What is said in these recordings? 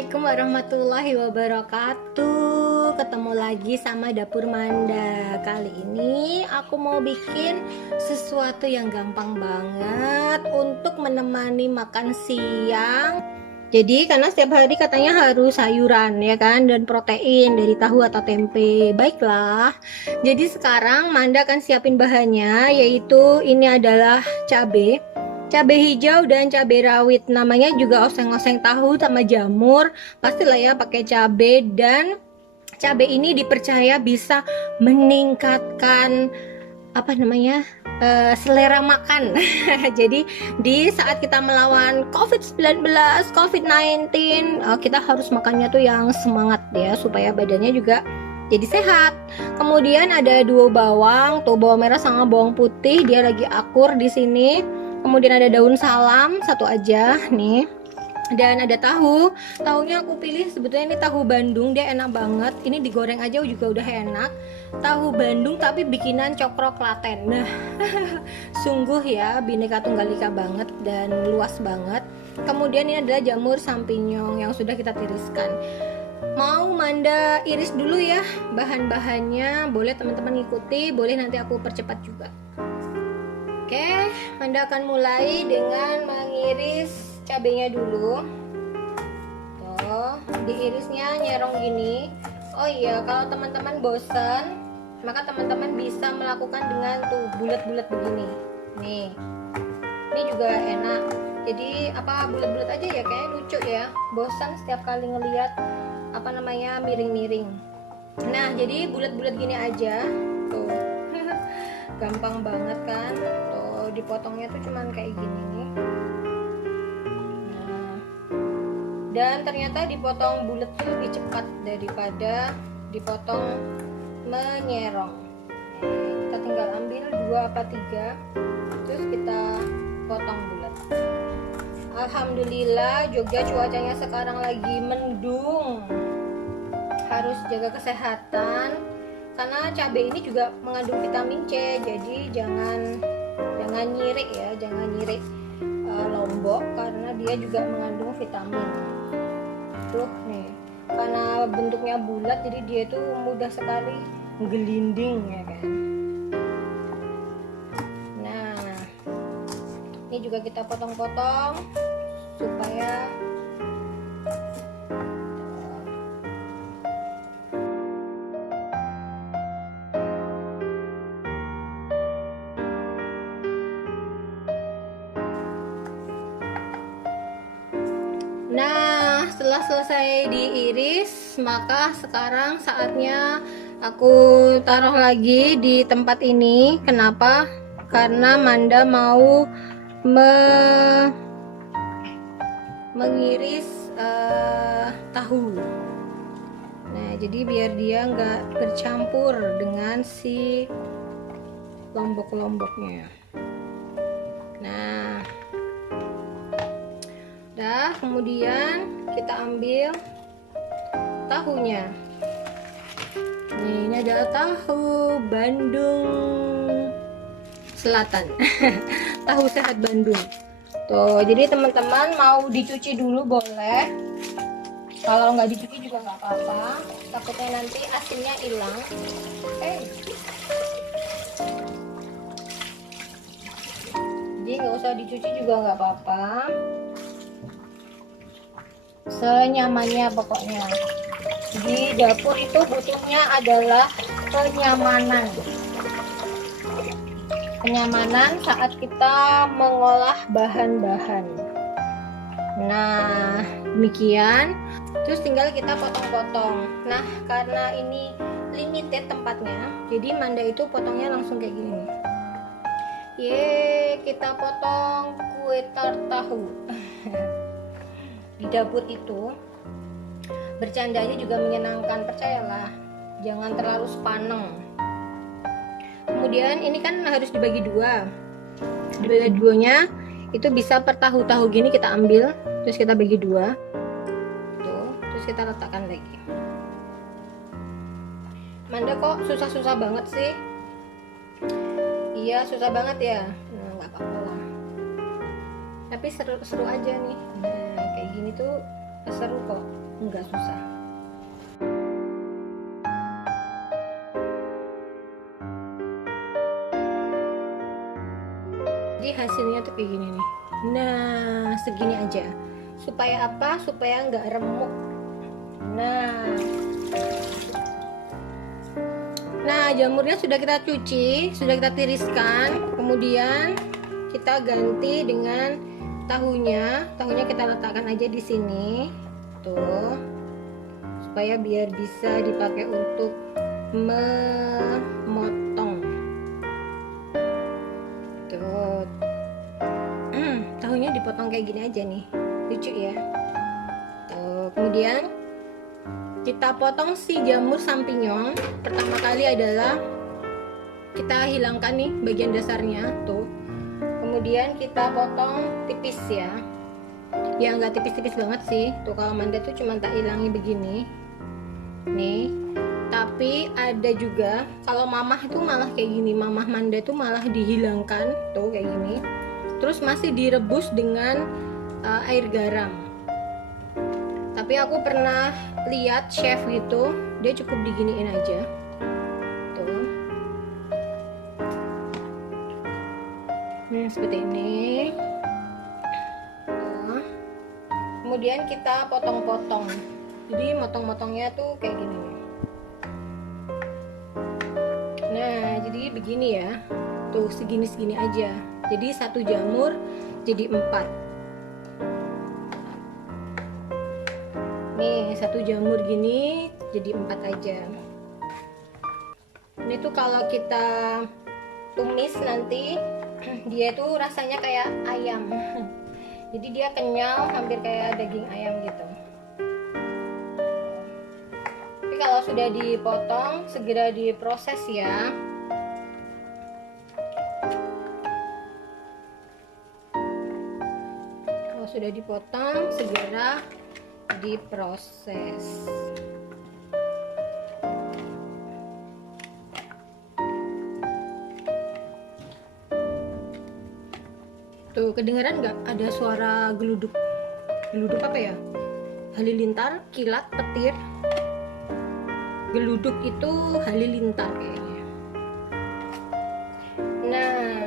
Assalamualaikum warahmatullahi wabarakatuh. Ketemu lagi sama Dapur Manda. Kali ini aku mau bikin sesuatu yang gampang banget untuk menemani makan siang. Jadi karena setiap hari katanya harus sayuran ya kan, dan protein dari tahu atau tempe. Baiklah, jadi sekarang Manda akan siapin bahannya, yaitu ini adalah cabai hijau dan cabai rawit. Namanya juga oseng-oseng tahu sama jamur. Pastilah ya pakai cabai, dan cabai ini dipercaya bisa meningkatkan selera makan. Jadi di saat kita melawan COVID-19, COVID-19, kita harus makannya tuh yang semangat ya, supaya badannya juga jadi sehat. Kemudian ada 2 bawang, tuh bawang merah sama bawang putih, dia lagi akur di sini. Kemudian ada daun salam, 1 aja nih. Dan ada tahunya aku pilih sebetulnya ini tahu Bandung, dia enak banget. Ini digoreng aja juga udah enak. Tahu Bandung tapi bikinan Cokro Klaten. Nah, sungguh ya Bhinneka Tunggal Ika banget dan luas banget. Kemudian ini adalah jamur sampinyon yang sudah kita tiriskan. Mau Manda iris dulu ya bahan-bahannya, boleh teman-teman ikuti, boleh nanti aku percepat juga. Oke, Manda akan mulai dengan mengiris cabenya dulu. Tuh, diirisnya nyerong gini. Oh iya, kalau teman-teman bosan, maka teman-teman bisa melakukan dengan tuh bulat-bulat begini. Nih, ini juga enak. Jadi bulat-bulat aja ya, kayaknya lucu ya. Bosan setiap kali ngelihat miring-miring. Nah, jadi bulat-bulat gini aja. Tuh, gampang banget kan? Tuh, dipotongnya tuh cuman kayak gini nih. Dan ternyata dipotong bulat itu lebih cepat daripada dipotong menyerong. Kita tinggal ambil 2 apa 3, terus kita potong bulat. Alhamdulillah Jogja cuacanya sekarang lagi mendung. Harus jaga kesehatan karena cabai ini juga mengandung vitamin C. Jadi jangan nyirik ya, jangan nyirik lombok karena dia juga mengandung vitamin. Tuh nih, karena bentuknya bulat jadi dia tuh mudah sekali gelinding ya kan. Nah, ini juga kita potong-potong supaya Nah, setelah selesai diiris, maka sekarang saatnya aku taruh lagi di tempat ini. Kenapa? Karena Manda mau mengiris tahu. Nah, jadi biar dia nggak bercampur dengan si lombok-lomboknya. Nah, kemudian kita ambil tahunya. Nih, ini adalah tahu Bandung Selatan. Tahu sehat Bandung. Tuh, jadi teman-teman mau dicuci dulu boleh. Kalau nggak dicuci juga nggak apa-apa. Takutnya nanti asinnya hilang. Jadi nggak usah dicuci juga nggak apa-apa. Senyamannya pokoknya. Di dapur itu butuhnya adalah kenyamanan saat kita mengolah bahan-bahan. Nah, demikian. Terus tinggal kita potong-potong. Nah, karena ini limited tempatnya, jadi Manda itu potongnya langsung kayak gini. Kita potong kue tart tahu. Di dapur itu bercandanya juga menyenangkan, percayalah, jangan terlalu sepaneng. Kemudian ini kan harus dibagi 2. Dibagi 2-nya itu bisa per tahu gini kita ambil, terus kita bagi 2. Tuh, terus kita letakkan lagi. Manda kok susah-susah banget sih? Iya, susah banget ya. Nah, nggak apa-apa lah. Tapi seru aja nih. Nah, kayak gini tuh seru kok. nggak susah. Jadi hasilnya tuh kayak gini nih. Nah, segini aja. Supaya apa? Supaya nggak remuk. Nah, jamurnya sudah kita cuci, sudah kita tiriskan. Kemudian kita ganti dengan tahunya. Tahunya kita letakkan aja di sini. Tuh. Supaya biar bisa dipakai untuk memotong. Tuh. Tahunya dipotong kayak gini aja nih. Lucu ya. Tuh, kemudian kita potong si jamur champignon. Pertama kali adalah kita hilangkan nih bagian dasarnya tuh. Kemudian kita potong tipis ya. Ya nggak tipis-tipis banget sih. Tuh kalau Manda tuh cuma tak hilangi begini. Nih. Tapi ada juga kalau mamah itu malah kayak gini. Mamah Manda tuh malah dihilangkan tuh kayak gini. Terus masih direbus dengan air garam. Tapi aku pernah lihat chef gitu, dia cukup diginiin aja. Tuh. Nah, seperti ini. Tuh. Kemudian kita potong-potong. Jadi motong-motongnya tuh kayak gini. Nah, jadi begini ya. Tuh, segini-segini aja. Jadi satu jamur jadi 4. Nih, satu jamur gini jadi 4 aja. Ini tuh kalau kita tumis nanti dia tuh rasanya kayak ayam. Jadi dia kenyal, hampir kayak daging ayam gitu. Tapi kalau sudah dipotong, segera diproses ya. Kalau sudah dipotong, segera diproses. Tuh, kedengeran nggak ada suara geluduk? Geluduk apa ya? Halilintar, kilat, petir. Geluduk itu halilintar kayaknya. Nah,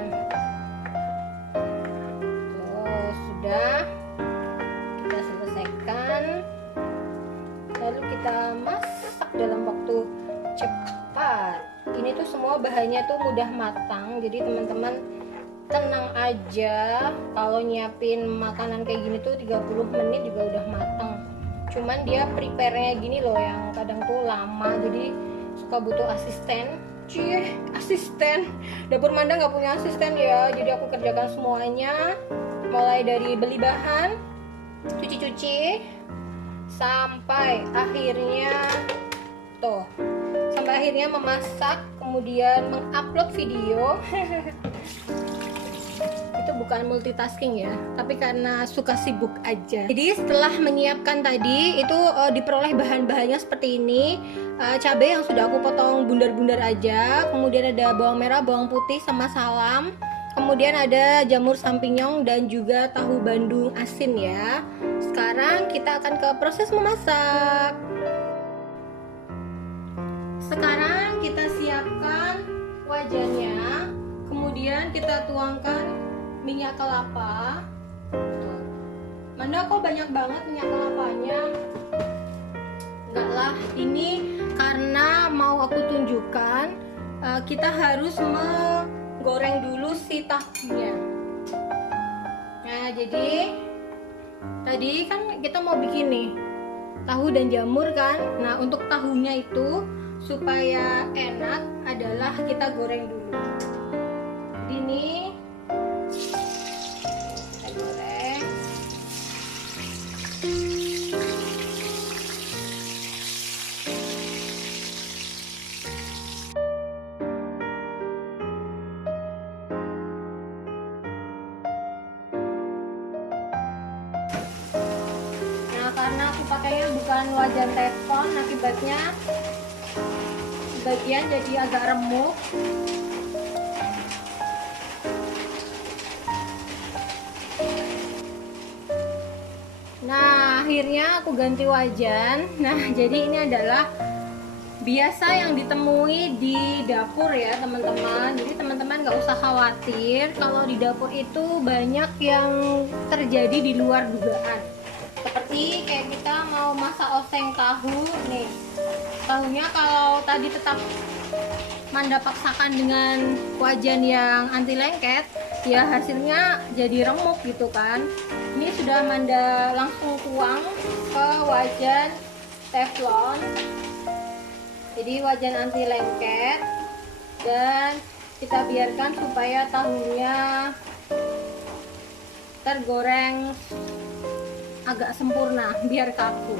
tuh sudah kita selesaikan. Lalu kita masak dalam waktu cepat. Ini tuh semua bahannya tuh mudah matang, jadi teman-teman tenang aja. Kalau nyiapin makanan kayak gini tuh 30 menit juga udah matang. Cuman dia prepare-nya gini loh yang kadang tuh lama, jadi suka butuh asisten. Cie, asisten. Dapur Manda nggak punya asisten ya, jadi aku kerjakan semuanya. Mulai dari beli bahan, cuci-cuci, sampai akhirnya memasak, kemudian mengupload video. Itu bukan multitasking ya, tapi karena suka sibuk aja. Jadi setelah menyiapkan tadi itu diperoleh bahan-bahannya seperti ini. Cabai yang sudah aku potong bundar-bundar aja, kemudian ada bawang merah, bawang putih sama salam, kemudian ada jamur champignon dan juga tahu Bandung asin ya. Sekarang kita akan ke proses memasak. Sekarang kita siapkan wajannya, kemudian kita tuangkan minyak kelapa. Tuh. Manda kok banyak banget minyak kelapanya? Enggak lah, ini karena mau aku tunjukkan kita harus menggoreng dulu si tahunya. Nah, jadi tadi kan kita mau bikin nih tahu dan jamur kan. Nah, untuk tahunya itu supaya enak adalah kita goreng dulu. Jadi ini kita goreng. Nah, karena aku pakainya bukan wajan teflon, akibatnya bagian jadi agak remuk. Nah, akhirnya aku ganti wajan. Nah, jadi ini adalah biasa yang ditemui di dapur ya teman-teman. Jadi teman-teman nggak usah khawatir kalau di dapur itu banyak yang terjadi di luar dugaan. Seperti kayak kita mau masak oseng tahu nih, tahunya kalau tadi tetap Manda paksakan dengan wajan yang anti lengket, ya hasilnya jadi remuk gitu kan. Ini sudah Manda langsung tuang ke wajan teflon, jadi wajan anti lengket, dan kita biarkan supaya tahunya tergoreng agak sempurna biar kaku.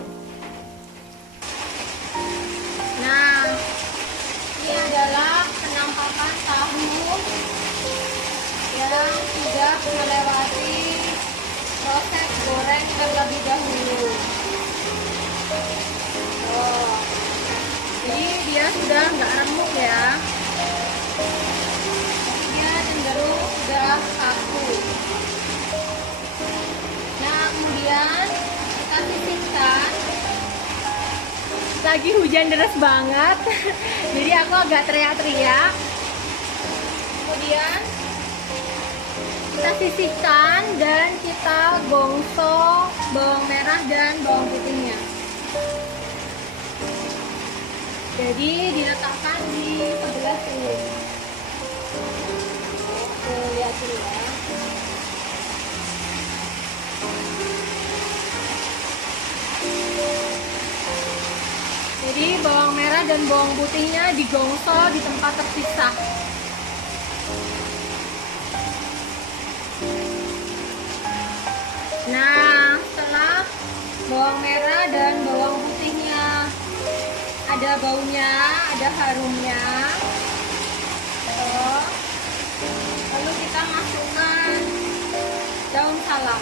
Nah, ini adalah penampakan tahu yang sudah melewati proses goreng terlebih dahulu. Jadi dia sudah nggak remuk ya, dia cenderung sudah kaku. Nah, kemudian kita sisihkan. Lagi hujan deras banget, jadi aku agak teriak-teriak. Kemudian kita sisihkan dan kita gongso bawang merah dan bawang putihnya. Jadi diletakkan di sebelah sini. Oke, lihat dulu ya. Jadi bawang merah dan bawang putihnya digongso di tempat terpisah. Nah, setelah bawang merah dan bawang putihnya ada baunya, ada harumnya, lalu kita masukkan daun salam.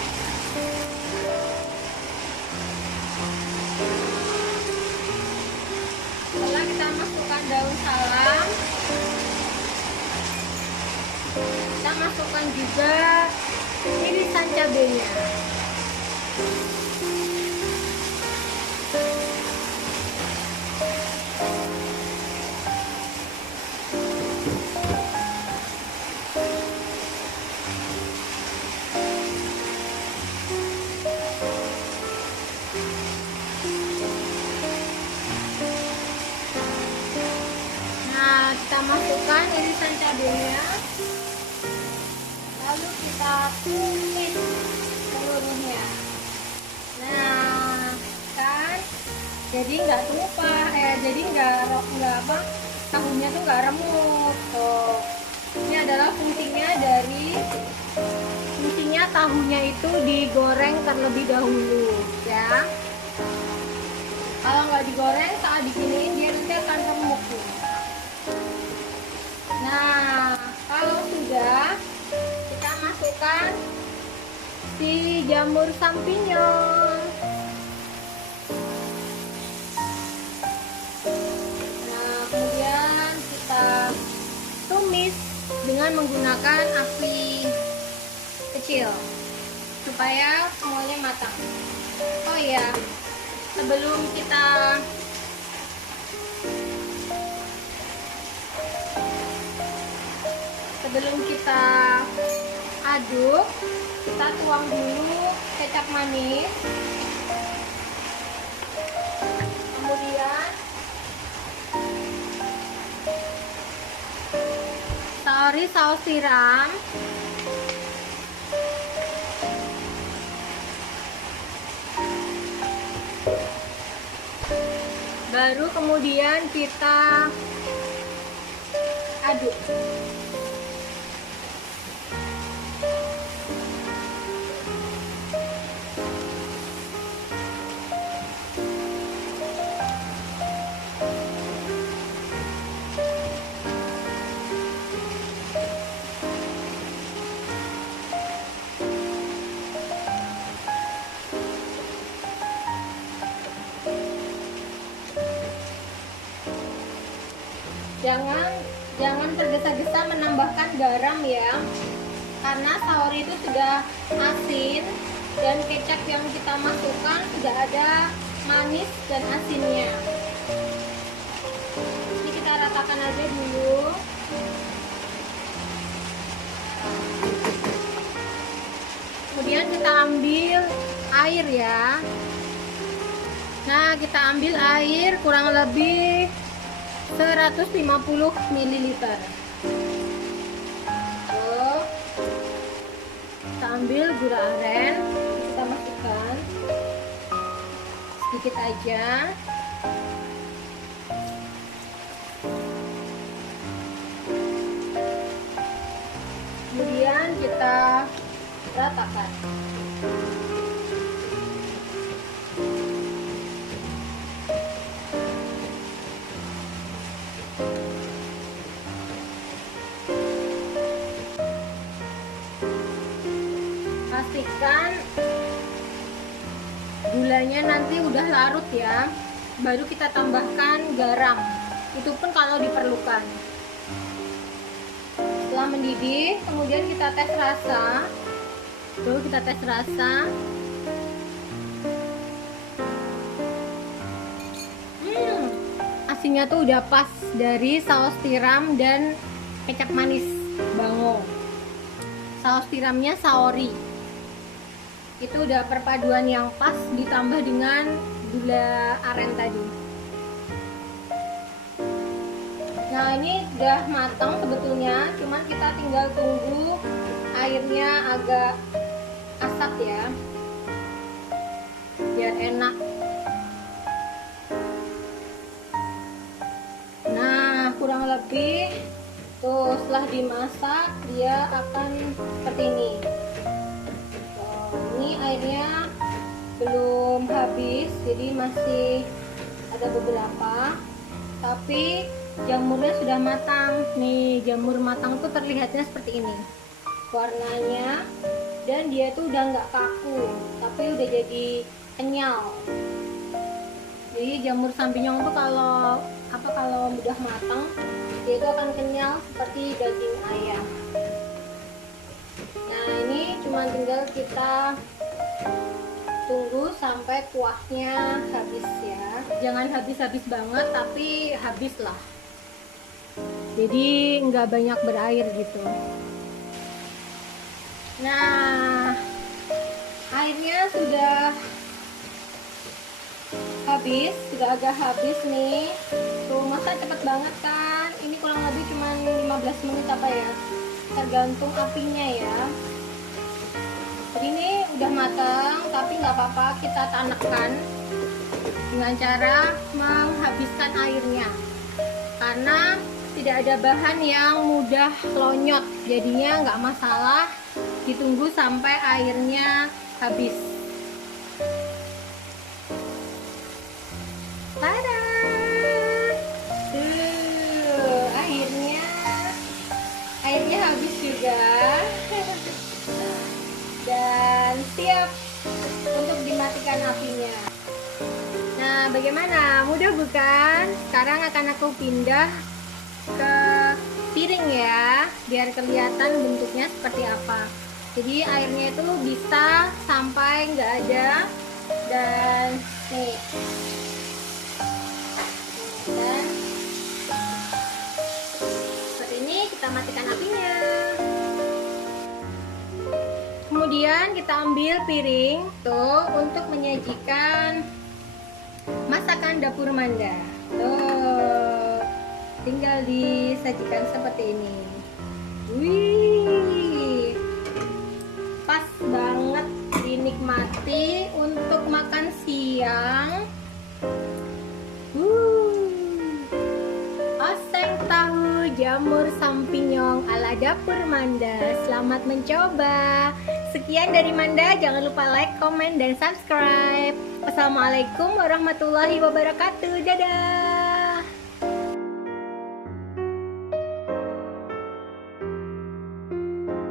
Setelah kita masukkan daun salam, kita masukkan juga irisan cabenya. Kita masukkan irisan cabenya, lalu kita tumis seluruhnya. Nah, kan jadi nggak tumpah, jadi nggak apa, tahunya tuh nggak remuk. Ini adalah fungsinya tahunya itu digoreng terlebih dahulu ya. Kalau nggak digoreng saat diginiin dia nanti akan remuk. Nah, kalau sudah, kita masukkan si jamur champignon. Nah, kemudian kita tumis dengan menggunakan api kecil supaya semuanya matang. Oh iya, sebelum kita aduk, kita tuang dulu kecap manis, kemudian saus tiram, baru kemudian kita aduk. Jangan tergesa-gesa menambahkan garam ya, karena saori itu sudah asin Dan kecap yang kita masukkan sudah ada manis dan asinnya. Ini kita ratakan aja dulu. Kemudian kita ambil air ya. Nah, kita ambil air kurang lebih 150 ml. Kita ambil gula aren, kita masukkan sedikit aja. Kemudian kita ratakan. Pastikan gulanya nanti udah larut ya, baru kita tambahkan garam, itu pun kalau diperlukan. Setelah mendidih, kemudian kita tes rasa. Tuh, kita tes rasa. Asinnya tuh udah pas dari saus tiram dan kecap manis bango. Saus tiramnya saori. Itu udah perpaduan yang pas ditambah dengan gula aren tadi. Nah, ini udah matang sebetulnya, cuman kita tinggal tunggu airnya agak asat ya, biar enak. Nah, kurang lebih tuh setelah dimasak dia akan seperti ini. Ini airnya belum habis, jadi masih ada beberapa, tapi jamurnya sudah matang. Nih, jamur matang tuh terlihatnya seperti ini warnanya, dan dia tuh udah nggak kaku, tapi udah jadi kenyal. Jadi jamur champignon tuh kalau udah matang dia itu akan kenyal seperti daging ayam. Nah, ini cuma tinggal kita tunggu sampai kuahnya habis ya. Jangan habis-habis banget, tapi habis lah. Jadi nggak banyak berair gitu. Nah, airnya sudah habis, sudah agak habis nih. Tuh, masa cepet banget kan? Ini kurang lebih cuma 15 menit apa ya? Tergantung apinya ya. Jadi ini udah matang, tapi nggak apa-apa, kita tanamkan dengan cara menghabiskan airnya, karena tidak ada bahan yang mudah lonyot, jadinya nggak masalah. Ditunggu sampai airnya habis. Tada! Tuh, airnya habis juga. Dan siap untuk dimatikan apinya. Nah, bagaimana? Mudah bukan? Sekarang akan aku pindah ke piring ya, biar kelihatan bentuknya seperti apa. Jadi airnya itu bisa sampai nggak ada, dan nih. Dan seperti ini kita matikan apinya. Kemudian kita ambil piring tuh untuk menyajikan masakan dapur Manda. Tuh, tinggal disajikan seperti ini. Wih, pas banget dinikmati untuk makan siang. Oseng tahu jamur champignon ala dapur Manda. Selamat mencoba. Sekian dari Manda, jangan lupa like, komen, dan subscribe. Wassalamualaikum warahmatullahi wabarakatuh. Dadah.